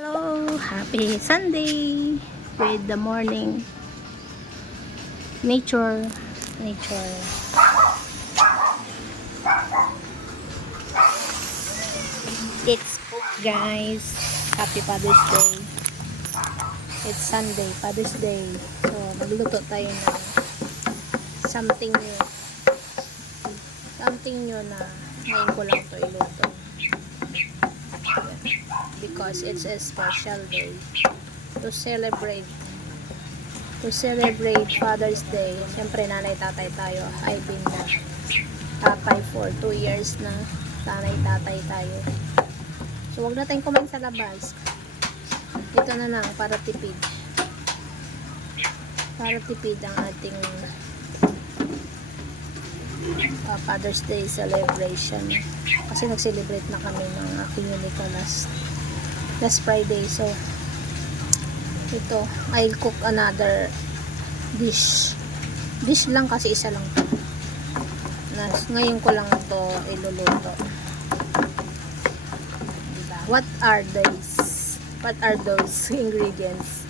Hello, happy Sunday with the morning nature. It's cook, guys. Happy Father's Day. It's Sunday, Father's Day. So, magluto tayo ng something new. Something new na ngayon ko lang to iluto. Because it's a special day to celebrate Father's Day. Siyempre nanay tatay tayo. I've been tatay for 2 years na. Nanay tatay tayo. So wag na tayong kumain sa labas. Ito na lang para tipid. Para tipid ang ating Father's Day celebration. Kasi nag-celebrate na kami ng aking unit last Friday. So ito, I'll cook another dish lang kasi isa lang to. Ngayon ko lang to iluluto. Diba? What are those ingredients?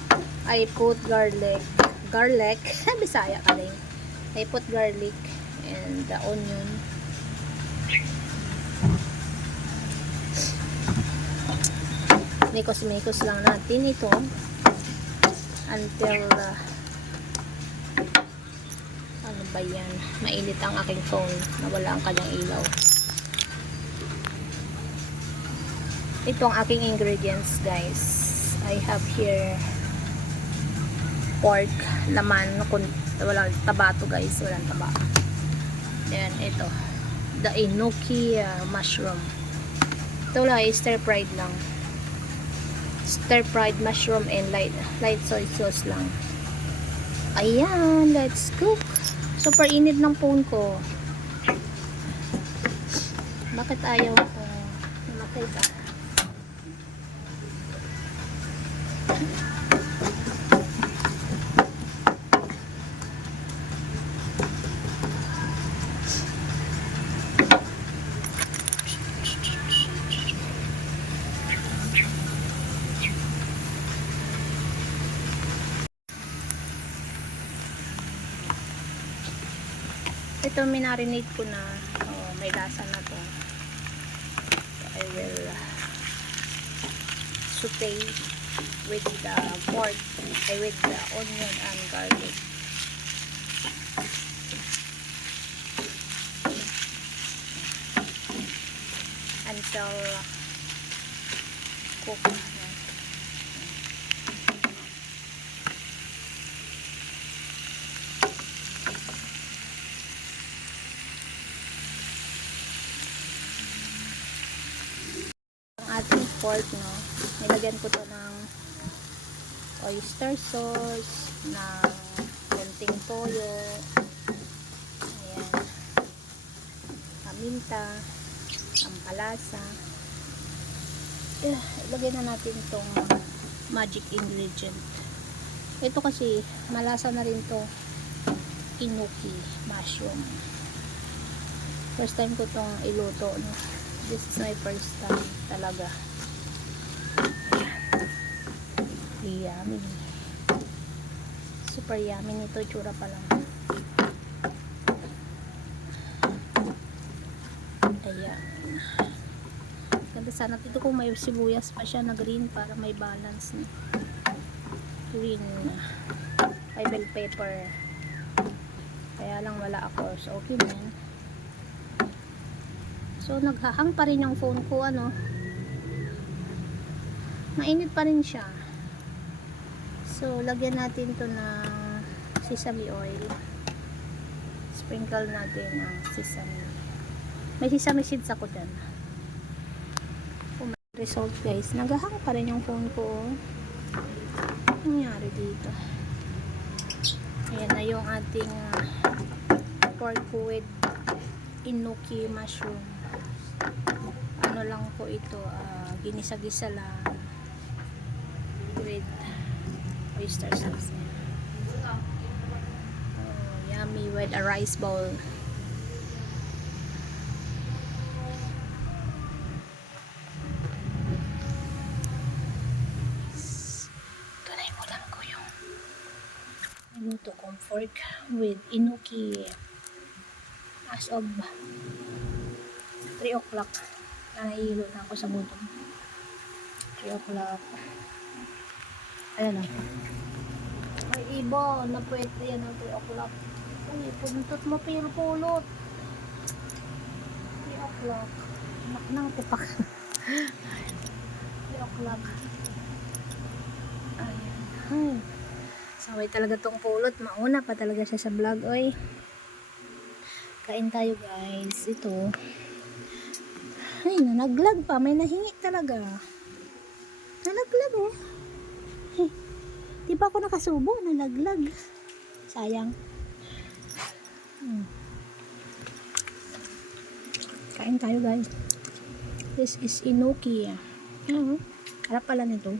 I put garlic Bisaya ka rin. I put garlic and the onion, mikos lang natin ito until ano ba yan, mainit ang aking phone, nawala ang kanyang ilaw. Ito ang aking ingredients, guys. I have here pork, laman, walang taba to, guys, walang taba. Then ito, the enoki mushroom. Ito lang, stir fried lang. Stir fried mushroom and light soy sauce lang. Ayan, let's cook. Super init ng phone ko. Bakit ayaw ko makita? Ito minarinate ko na. May lasa na to. So, I will saute with the pork, with the onion and garlic. Until cook. Ating pork, no, nilagyan ko to ng oyster sauce, ng konting toyo, ayan, paminta, ampalasa. Ilagay na natin tong magic ingredient. Ito kasi malasa na rin to, enoki mushroom. First time ko tong iluto, no. This is my first time talaga. Yummy. Super yummy nito, tsura pa lang. Ayan. Ganda sana dito kung may sibuyas pa siya na green para may balance na. Green. Ay bell pepper. Kaya lang wala ako. So okay na yan. So naghahang pa rin yung phone ko, ano. Mainit pa rin siya. So lagyan natin to ng sesame oil. Sprinkle natin ng sesame. May sesame seeds ako dyan. Result, guys. Naghahang pa rin yung phone ko. Ano nangyari dito? Ayan na yung ating pork with enoki mushroom. Ano lang po ito, ginisa-gisa lang with oyster sauce. Yummy with a rice bowl. pork with enoki as of 3 o'clock. Nahihilo na ako sa gutom. 3 o'clock. Ayan o. May iba na pwede yan ng 3 o'clock. Uy, puntot mo pulot. 3 o'clock. Anak ng tipak. 3 o'clock. Ayan. Ay. Saway talaga tong pulot. Mauna pa talaga siya sa vlog. Oy. Kain tayo guys. Ito. Ay, nanaglag pa. May nahingi talaga. Nalaglag oh. Ay, di ba ako nakasubo? Nalaglag. Sayang. Kain tayo guys. This is enoki. Harap pala nito.